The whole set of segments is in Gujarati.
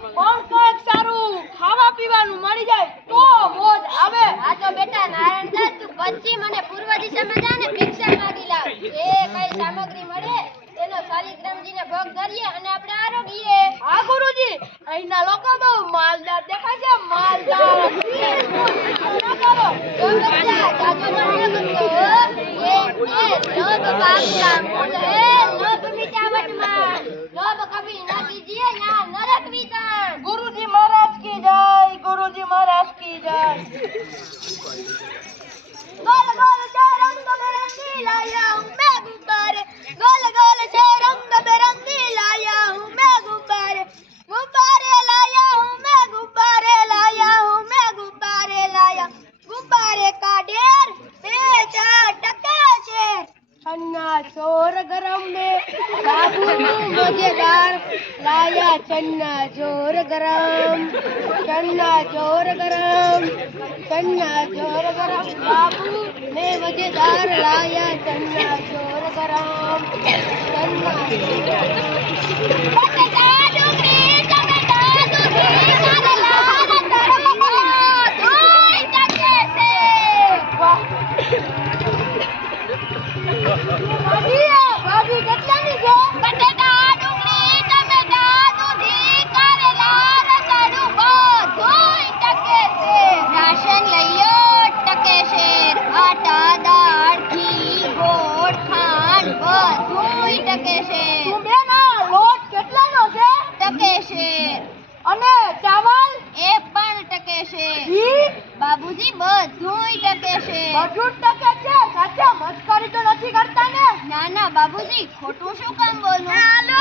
કોણ કોક સારું ખાવા પીવાનું મળી જાય તો મોજ આવે આ તો બેટા નારાયણદાસ તું પશ્ચિમ અને પૂર્વ દિશામાં જા ને ભિક્ષા માંગી લાવ એ કઈ સામગ્રી મળે તેનો શાલિગ્રામજીને ભોગ ધરીએ અને આપણે આરોગીએ હા ગુરુજી અહીંના લોકો બહુ માલદાર દેખાય છે માલદાર તો મિટાવટમાં de maré. गरम छन्ना चोर गरम छन्ना चोर गरम बाबू ने मजेदार लाया छन्ना चोर गरम छन्ना બધું ટકે છે બધું ટકે છે સાચા મસ્કરી તો નથી કરતા ને ના ના બાબુજી ખોટું શું કામ બોલું હાલો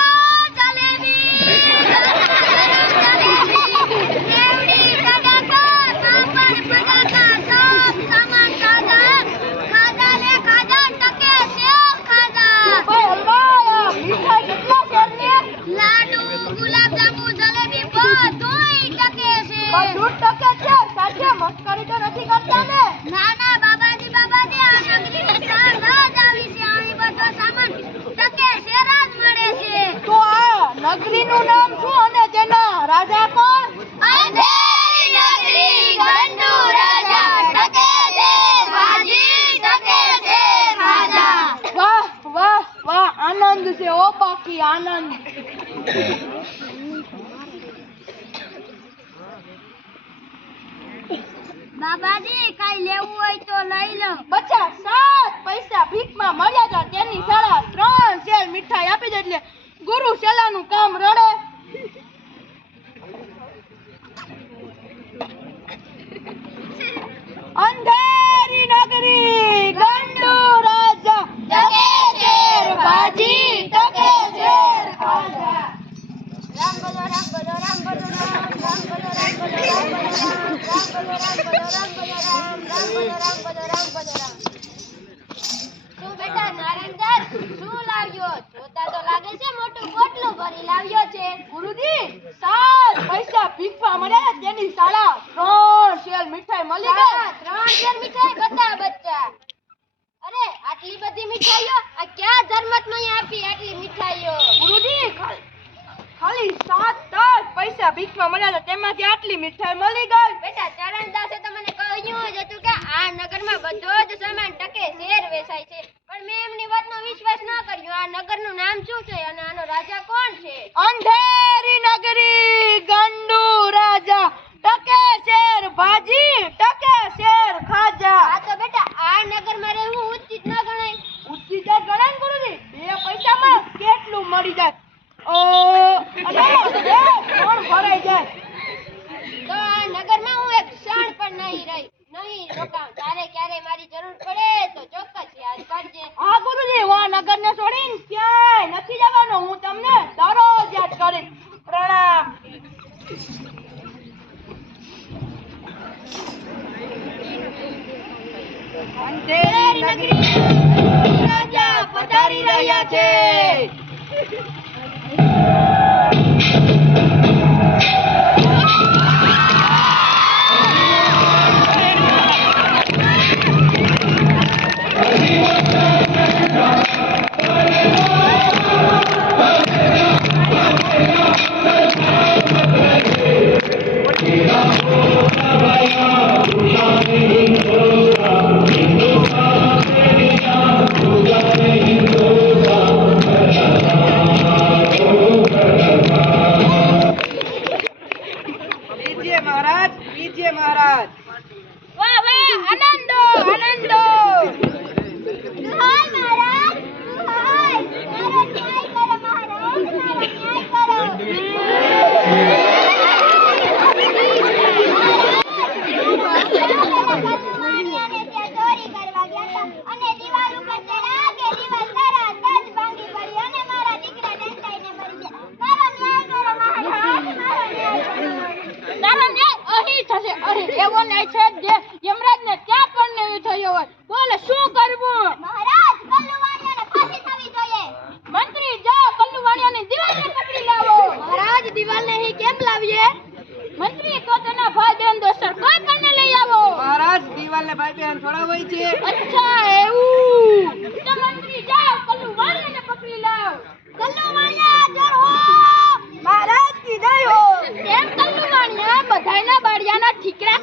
આનંદ છે ઓ બાકી આનંદ બાબાજી કઈ લેવું હોય તો લઈ લો બચ્ચા સાત પૈસા ભીખ માં મળ્યા હતા તેની સાડા ત્રણ શેર મીઠાઈ આપી દે એટલે ગુરુ નું કામ રડે શું બેટા નારણદાર શું લાવ્યો જોતા તો લાગે છે મોટું પોટલું ભરી લાવ્યો છે ગુરુજી સાર પૈસા ભીખવા મળ્યા કર્યા હતા આટલી મીઠાઈ મળી ગઈ બેટા ચરણદાસે તો મને કહ્યું જ હતું કે આ નગર માં બધો જ સામાન ટકે શેર વેચાય છે પણ મેં એમની વાત નો વિશ્વાસ ના કર્યો આ નગર નું નામ શું છે અને આનો રાજા કોણ છે અંધેરી નગરી ગંડુ રાજા ટકે અંધેરી નગરી રાજા પધારી રહ્યા છે બનાય છે જે યમરાજને ત્યાં પણ નહીં થયો હોય બોલે શું કરવું મહારાજ કલ્લુવાણિયાને ફાંસી થવી જોઈએ મંત્રી જાઓ કલ્લુવાણિયાની દિવાલને પકડી લાવો મહારાજ દિવાલને અહીં કેમ લાવીએ મંત્રી તો તેના ભાઈ બહેન દોસ્તર કોઈ પણ લઈ આવો મહારાજ દિવાલને ભાઈ બહેન થોડા હોય છે અચ્છા એવું તો મંત્રી જાઓ કલ્લુવાણિયાને પકડી લાવો કલ્લુવાણિયા જય હો મહારાજ કી હો એમ કલ્લુવાણિયા બધાયના બાળિયાના ઠીકરા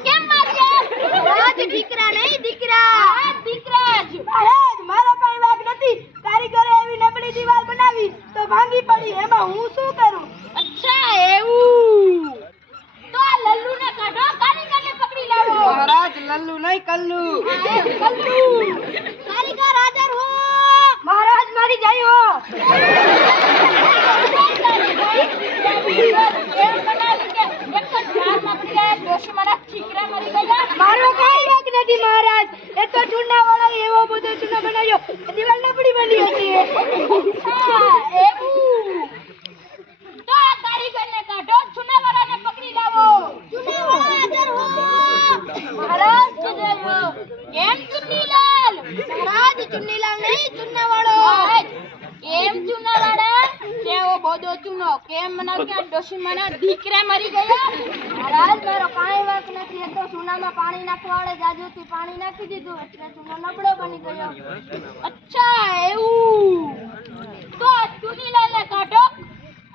મારા છીકરા મરી ગયા મારો કઈ વાંક નથી મહારાજ એ તો ચૂના વાળો એવો બધો ચૂનો બનાવ્યો દિવાલ નબળી બની હતી હા એવું તો આ કારીગરને કાઢો ચૂના વાળાને પકડી લાવો ચૂના વાળા હાજર હો મહારાજ જય હો કેમ ચુન્નીલાલ મહારાજ ચુન્નીલાલ નહીં ચૂના કેમ મનાવ કે ડોશી મના દીકરા મરી ગયા મહારાજ મારો કાંઈ વાક નથી એ તો સુનામાં પાણી નાખવાળે જાજુથી પાણી નાખી દીધું એટલે સુનો નબળો બની ગયો અચ્છા એવું તો ચૂની લાલે કાઢો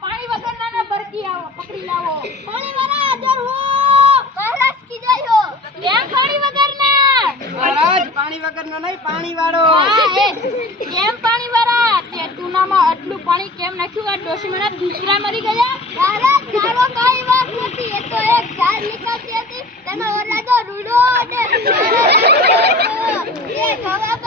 પાણી વગર નાના ભરતી આવો પકડી લાવો પાણી વાળા હાજર હો મહારાજ કીધો હો કેમ પાણી વગર ના મહારાજ પાણી વગર નો નહીં પાણી વાળો કેમ પાણી વાળો ચશ્મામાં આટલું પાણી કેમ નાખ્યું આ ડોશી મને દીકરા મરી ગયા ભારત તારો કઈ વાત નથી એ તો એક ઝાડ નીકળતી હતી તેનો ઓરડો રૂડો અને એ જવાબ